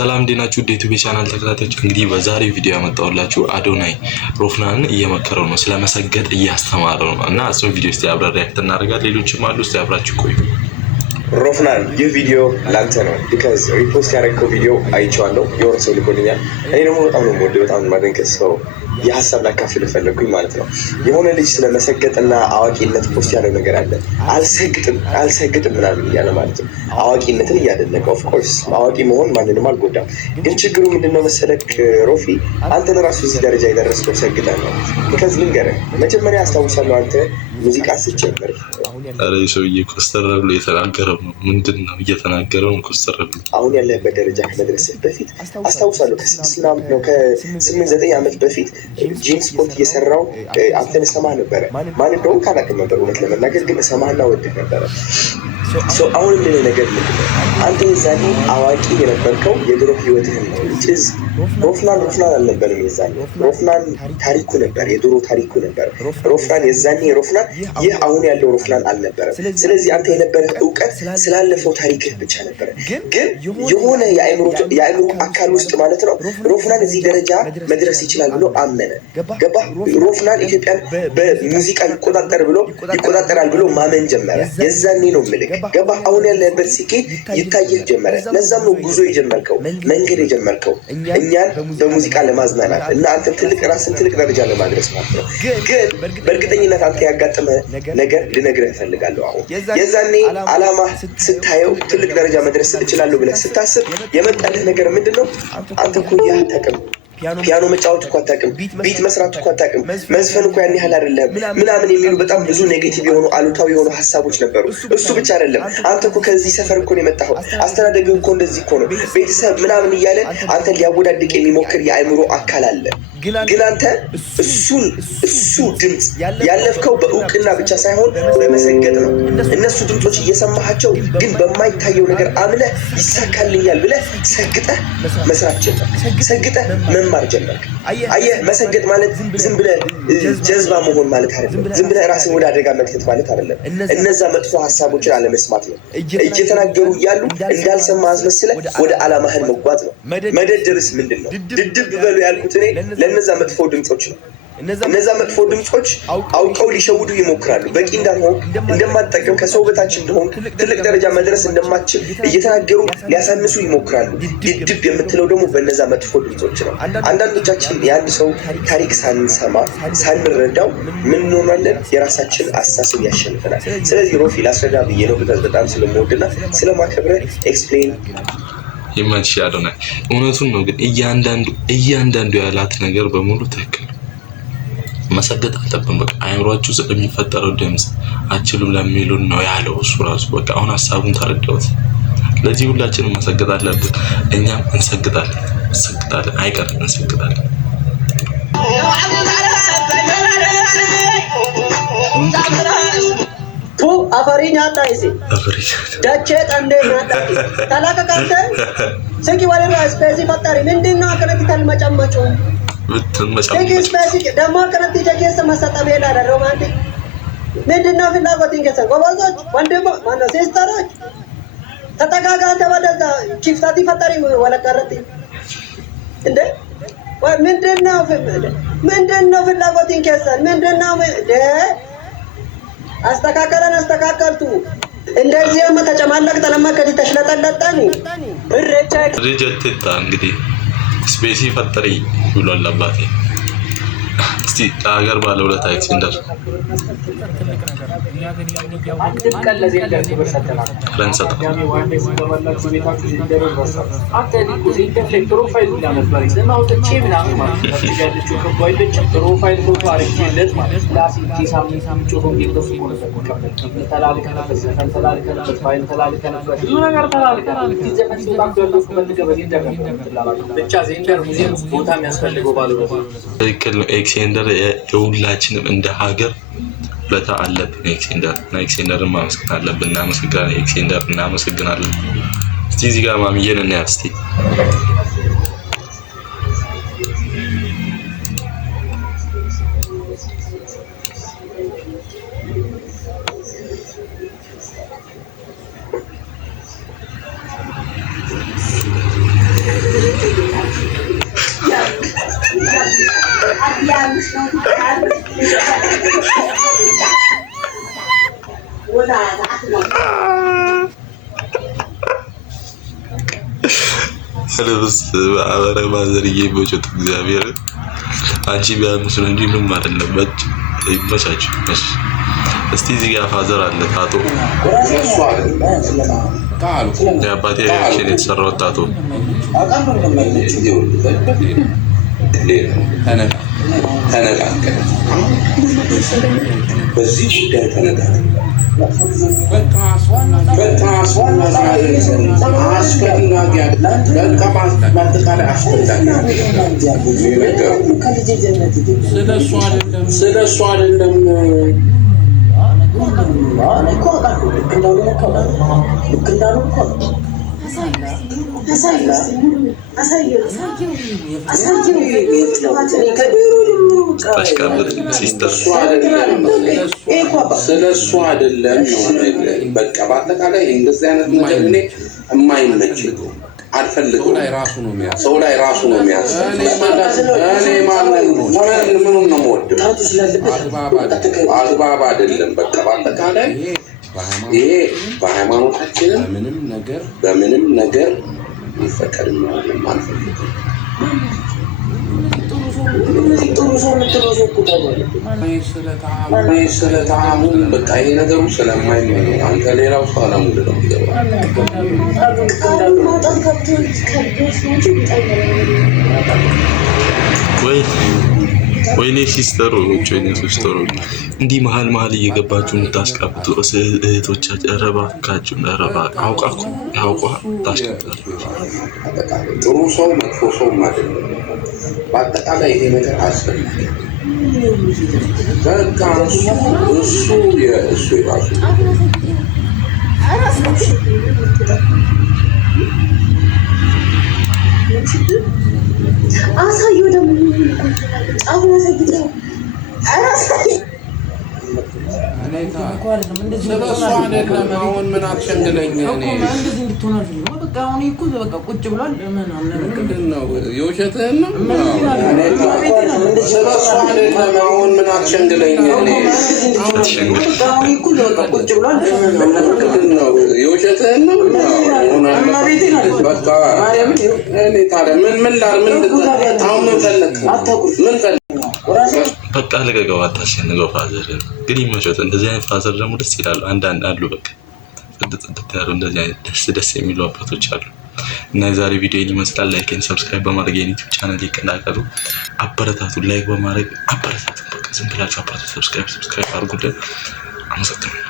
ሰላም ዲናችሁ ዩቲዩብ ቻናል ተከታታዮች እንግዲህ በዛሬው ቪዲዮ ያመጣሁላችሁ አዶናይ ሮፍናንን እየመከረው ነው ስለመሰገድ እያስተማረው ነው እና እሱን ቪዲዮ እስቲ አብረን ሪአክት እናደርጋለን። ሌሎችም አሉ እስቲ አብራችሁ ቆዩ። ሮፍናን ይህ ቪዲዮ ላንተ ነው ቢካዝ ሪፖስት ያደረገው ቪዲዮ አይቼዋለሁ። የሆነ ሰው ልኮልኛል። እኔ ደግሞ በጣም ነው የምወደው፣ በጣም ማደንቀስ ሰው የሀሳብ ላካፍል ፈለግኩኝ ማለት ነው። የሆነ ልጅ ስለመሰገጥና አዋቂነት ፖስት ያለው ነገር አለ። አልሰግጥም ምናምን እያለ ማለት ነው። አዋቂነትን እያደነቀ ኦፍ ኮርስ አዋቂ መሆን ማንንም አልጎዳም። ግን ችግሩ ምንድነው መሰለክ ሮፊ፣ አንተ ለራሱ እዚህ ደረጃ የደረስከው ሰግጠህ ነው። ቢካዝ ልንገርህ፣ መጀመሪያ አስታውሳለሁ አንተ ሙዚቃ ስትጀምር አረ ሰውዬ ኮስተር ብሎ የተናገረው ነው። ምንድነው እየተናገረው ነው? ኮስተር ብሎ አሁን ያለበት ደረጃ ከመድረስህ በፊት አስታውሳለሁ ከ8-9 ዓመት በፊት ጂም ስፖርት እየሰራው አንተን እሰማህ ነበረ። ማን እንደሆንክ አላውቅም ነበር እውነት ለመናገር፣ ግን እሰማህና እወድህ ነበረ። አሁን ምን ነገር ምንድነው አንተ የዛኔ አዋቂ የነበርከው የድሮ ህይወትህን ነው። ጭዝ ሮፍናን አልነበረም የዛኔ። ሮፍናን ታሪኩ ነበር፣ የድሮ ታሪኩ ነበር ሮፍናን። የዛኔ ሮፍናን ይህ አሁን ያለው ሮፍናን አልነበረም። ስለዚህ አንተ የነበረህ እውቀት ስላለፈው ታሪክህ ብቻ ነበረ። ግን የሆነ የአእምሮ አካል ውስጥ ማለት ነው ሮፍናን እዚህ ደረጃ መድረስ ይችላል ብሎ አመነ። ገባህ? ሮፍናን ኢትዮጵያን በሙዚቃ ይቆጣጠራል ብሎ ማመን ጀመረ። የዛኔ ነው ምልክ። ገባህ? አሁን ያለበት ስኬት ይታየህ ጀመረ። ለዛም ነው ጉዞ የጀመርከው፣ መንገድ የጀመርከው እኛን በሙዚቃ ለማዝናናት እና አንተን ራስን ትልቅ ደረጃ ለማድረስ ማለት ነው። ግን በእርግጠኝነት አንተ ያጋጠመ ነገር ልነግርህ እፈልጋለሁ። አሁን የዛኔ አላማ ስታየው ትልቅ ደረጃ መድረስ እችላለሁ ብለህ ስታስብ የመጣልህ ነገር ምንድን ነው? አንተ እኮ አታውቅም፣ ፒያኖ መጫወት እኮ አታውቅም፣ ቢት መስራት እኮ አታውቅም፣ መዝፈን እኮ ያን ያህል አይደለም ምናምን የሚሉ በጣም ብዙ ኔጌቲቭ የሆኑ አሉታዊ የሆኑ ሀሳቦች ነበሩ። እሱ ብቻ አይደለም፣ አንተ እኮ ከዚህ ሰፈር እኮ ነው የመጣኸው፣ አስተዳደግህ እኮ እንደዚህ እኮ ነው፣ ቤተሰብ ምናምን እያለ አንተን ሊያወዳድቅ የሚሞክር የአእምሮ አካል አለ። ግን አንተ እሱ ድምፅ ያለፍከው በእውቅና ብቻ ሳይሆን በመሰገጥ ነው። እነሱ ድምፆች እየሰማሃቸው ግን በማይታየው ነገር አምነህ ይሳካልኛል ብለህ ሰግጠህ መስራት ጀመርክ፣ ሰግጠህ መማር ጀመርክ። አየህ፣ መሰገጥ ማለት ዝም ብለህ ጀዝባ መሆን ማለት አይደለም። ዝም ብለህ ራስን ወደ አደጋ መክተት ማለት አይደለም። እነዛ መጥፎ ሀሳቦችን አለመስማት ነው። እየተናገሩ እያሉ እንዳልሰማ አስመስለህ ወደ ዓላማህን መጓዝ ነው። መደደርስ ምንድን ነው? ድድብ በሉ ያልኩት እኔ ለእነዛ መጥፎ ድምፆች ነው። እነዛ መጥፎ ድምፆች አውቀው ሊሸውዱ ይሞክራሉ። በቂ እንዳልሆን፣ እንደማትጠቅም፣ ከሰው በታች እንደሆን፣ ትልቅ ደረጃ መድረስ እንደማትችል እየተናገሩ ሊያሳንሱ ይሞክራሉ። ድድብ የምትለው ደግሞ በእነዛ መጥፎ ድምፆች ነው። አንዳንዶቻችን የአንድ ሰው ታሪክ ሳንሰማ ሳንረዳው ምን እንሆናለን? የራሳችን አስተሳሰብ ያሸንፈናል። ስለዚህ ሮፊ ላስረዳ ብዬ ነው፣ በጣም ስለምወድና ስለማከብረህ ኤክስፕሌን ይመችሽ አዶናይ። እውነቱን ነው። ግን እያንዳንዱ ያላት ነገር በሙሉ ትክክል። መሰገጥ አለብን። በቃ አእምሯችሁ ስለሚፈጠረው ድምፅ አችሉም ለሚሉን ነው ያለው እሱ ራሱ። በቃ አሁን ሀሳቡን ታረዳውት። ለዚህ ሁላችንም መሰገጥ አለብን። እኛም እንሰግጣለን፣ አይቀርም እንሰግጣለን። አፈሪኛ አጣይሲ ዳቼ ጠንዴ ናጣ ታላቀ ካንተ ሰቂ ወለራ ስፔሲ ፈጣሪ ምንድነው? አከረቲ ተልመጨመጩ ሰቂ ስፔሲ ደሞ አከረቲ ጀኬስ ማሰጣቤላ ሮማንቲክ ምንድነው? ፍላጎትን ከሰ ጎበዞች ወንድሞ ማነው ሲስተሮች ተጠጋጋንተ ወደዛ ቺፍታቲ ፈጣሪ ወለቀረቲ እንዴ ምንድነው? ፍላጎትን ከሰ ምንድነው? አስተካከልቱ እንደዚህ ተጨማለቅ ተለማከዲ ተሽለጠለጠኒ ብሬቻ ሪጀክት እንግዲህ ስፔሲ ፈጠሪ ብሏል አባቴ። እስቲ ሀገር ባለውለታ ኤክሴንደር ኤክሴንደር የሁላችንም እንደ ሀገር ውለታ አለብን። ኤክሴንደርን ማመስገን አለብን። እናመሰግናለን። ኤክሴንደር እናመሰግናለን። እስቲ እዚህ ጋር ማሚዬን እናያት እስቲ። ልብስ አበረ ማዘርዬ ቦቸት እግዚአብሔር አንቺ ቢያምስ ነው እንጂ ምንም አይደለም። ይመቻችሁ። እሺ እስቲ እዚህ ጋር ፋዘር አለ ታቶ የአባቴ ሪአክሽን የተሰራው ታቶ ተነጋገር በዚህ ጉዳይ ተነጋገር። በቃ አስፈላጊ ስለሱ አይደለም ስለሱ አይደለም። በቃ በአጠቃላይ እንደዚህ አይነት ነገር እኔ የማይመች አልፈልግም። ሰው ላይ ራሱ ነው የሚያስፈልግ። እኔ ምኑን ነው የምወደው? አግባብ አይደለም። በቃ በአጠቃላይ ይሄ በሃይማኖታችንም በምንም ነገር ይፈቀድ ነው አልፈልግም። ስለታሙ በቃ ይሄ ነገሩ ስለማይመኝ አንተ ሌላው ሰው አላሙድ ነው ወይኔ ሲስተሮች እንዲህ መሀል እየገባችሁ የምታስቀብጡ እህቶቻችን እባካችሁ አውቃ ታስቀብጣላችሁ። ጥሩ ሰው መጥፎ ሰው ማለት ነው። በአጠቃላይ ይሄ ነገር አስፈልግ በቃ እሱ የራሱ አሳየው ደግሞ አሁን አሳይተው ስለሱ አይደለም። አሁን ምን አትሸንግለኝ። ቁጭ ብሏል። ምንድን ነው የውሸትህን ነው? ስለሱ አይደለም። አሁን ምን አትሸንግለኝ። ቁጭ ብሏል። ምንድን ነው የውሸትህን ነው? በቃ እኔ ታዲያ ምን ፈለግ? በቃ ልቀቀው፣ አታስጨንቀው። ፋዘር ግን ይመቾት። እንደዚህ አይነት ፋዘር ደግሞ ደስ ይላሉ። አንዳንድ አሉ በቃ ጽድት ያሉ እንደዚህ አይነት ደስ የሚሉ አባቶች አሉ። እና የዛሬ ቪዲዮ ይመስላል። ላይክ እና ሰብስክራይብ በማድረግ የዩቲዩብ ቻናል ይቀላቀሉ። አበረታቱ። ላይክ በማድረግ አበረታቱ። በቃ ዝም ብላችሁ አበረታቱ። ሰብስክራይብ አድርጉልን። አመሰግናለሁ።